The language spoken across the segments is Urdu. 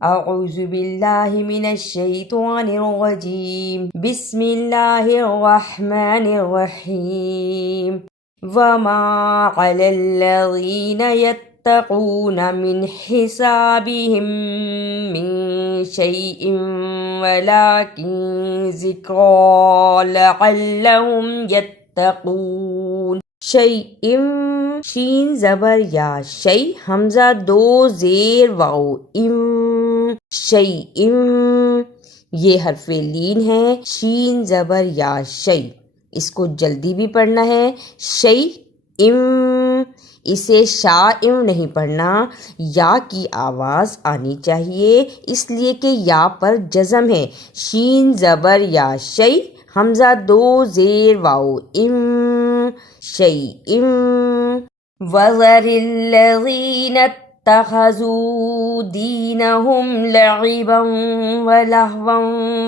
اعوذ باللہ من الشیطان الرجیم بسم اللہ الرحمن الرحیم وما علی الذین یتقون من حسابهم من شیء ولکن ذکری لعلہم یتقون۔ شیء شین زبر یا، شی حمزہ دو زیر واؤ، شیء یہ حرف لین ہے، شین زبر یا شی، اس کو جلدی بھی پڑھنا ہے، شیء، اسے شائع نہیں پڑھنا، یا کی آواز آنی چاہیے، اس لیے کہ یا پر جزم ہے، شین زبر یا شی حمزہ دو زیر واؤ، شیء۔ وَذَرِ الَّذِينَ اتَّخَذُوا دِينَهُمْ لَعِبًا وَلَهْوًا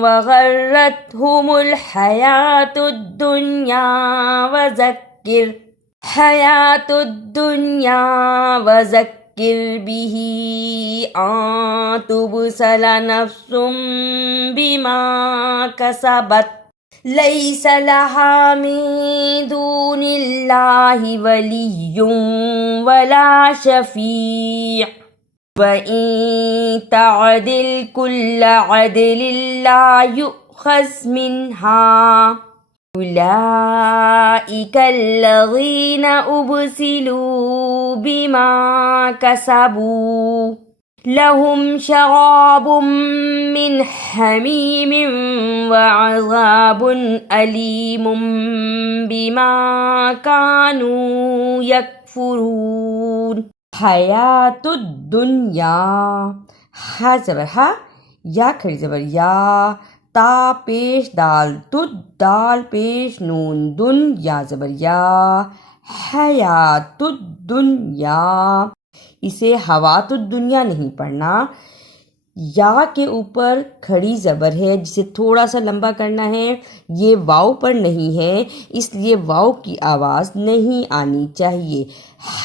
وَغَرَّتْهُمُ الْحَيَاةُ الدُّنْيَا وَذَكِّرْ بِهِ أَن تُبْصَلَ نَفْسٌ بِمَا كَسَبَتْ لَيْسَ لَهَا مِن دُونِ اللَّهِ وَلِيٌّ وَلَا شَفِيعٌ وَإِن تَعْدِلْ كُلَّ عَدْلٍ لَّا يُؤْخَذْ مِنْهَا أُولَٰئِكَ الَّذِينَ أُبْسِلُوا بِمَا كَسَبُوا لَهُمْ شَرَابٌ مِّنْ حَمِيمٍ وَعَذَابٌ أَلِيمٌ بِمَا كَانُوا يَكْفُرُونَ۔ حیات الدنیا، ح زبر ہ، یا کھڑی زبر یا، تا پیش دال تد، دال پیش نون دن، یا زبر یا، حیات الدنیا، اسے حوات الدنیا نہیں پڑھنا، یا کے اوپر کھڑی زبر ہے جسے تھوڑا سا لمبا کرنا ہے، یہ واؤ پر نہیں ہے، اس لیے واؤ کی آواز نہیں آنی چاہیے،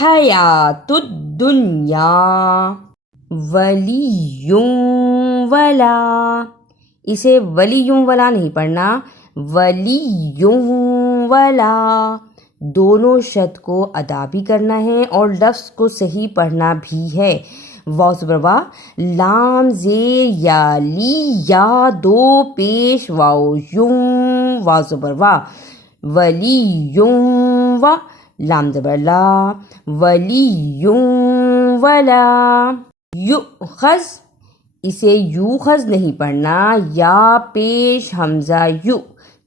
حیات الدنیا۔ ولی ولا، اسے ولی ولا نہیں پڑھنا، ولی ولا، دونوں شد کو ادا بھی کرنا ہے اور لفظ کو صحیح پڑھنا بھی ہے، واو زبر وا، لام زیر یا لی، یا دو پیش واؤ، یوں، واو زبر وا، ولی یوں و، لام زبر لا، ولی یوں ولا، یؤخذ، اسے یوخذ نہیں پڑھنا، یا پیش حمزہ یو،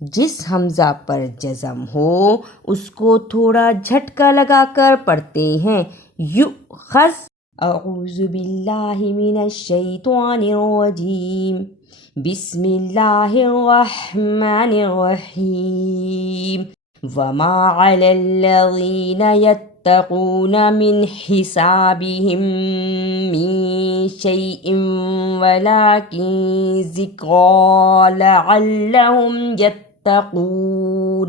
جس حمزہ پر جزم ہو اس کو تھوڑا جھٹکا لگا کر پڑھتے ہیں، یؤخذ۔ اعوذ باللہ من الشیطان الرجیم بسم اللہ الرحمن الرحیم وما علی الذین یتقون من حسابهم من شیء ولکن ذکری لعلہم یتقون۔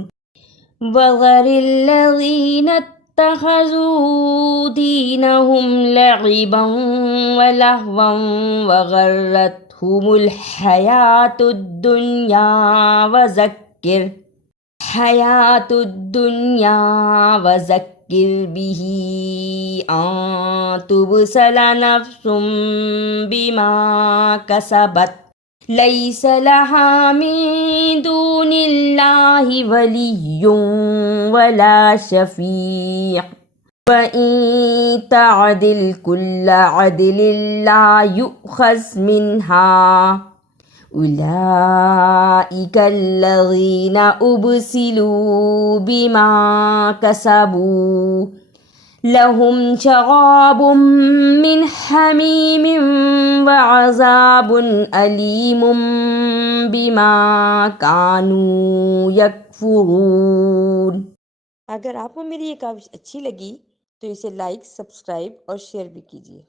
وَذَرِ الَّذِينَ اتَّخَذُوا دِينَهُمْ لَعِبًا وَلَهْوًا وَغَرَّتْهُمُ الْحَيَاةُ الدُّنْيَا وَذَكِّرْ بِهِ أَن تُبْصَلَ نَفْسٌ بِمَا كَسَبَتْ لَيْسَ لَهَا مِن دُونِ اللَّهِ وَلِيٌّ وَلَا شَفِيعٌ وَإِن تَعْدِلْ كُلَّ عَدْلٍ لَّا يُؤْخَذْ مِنْهَا أُولَٰئِكَ الَّذِينَ أُبْسِلُوا بِمَا كَسَبُوا لَهُمْ شَرَابٌ مِّنْ حَمِيمٍ وَعَذَابٌ أَلِيمٌ بِمَا كَانُوا يَكْفُرُونَ۔ اگر آپ کو میری یہ کاوش اچھی لگی تو اسے لائک، سبسکرائب اور شیئر بھی کیجیے۔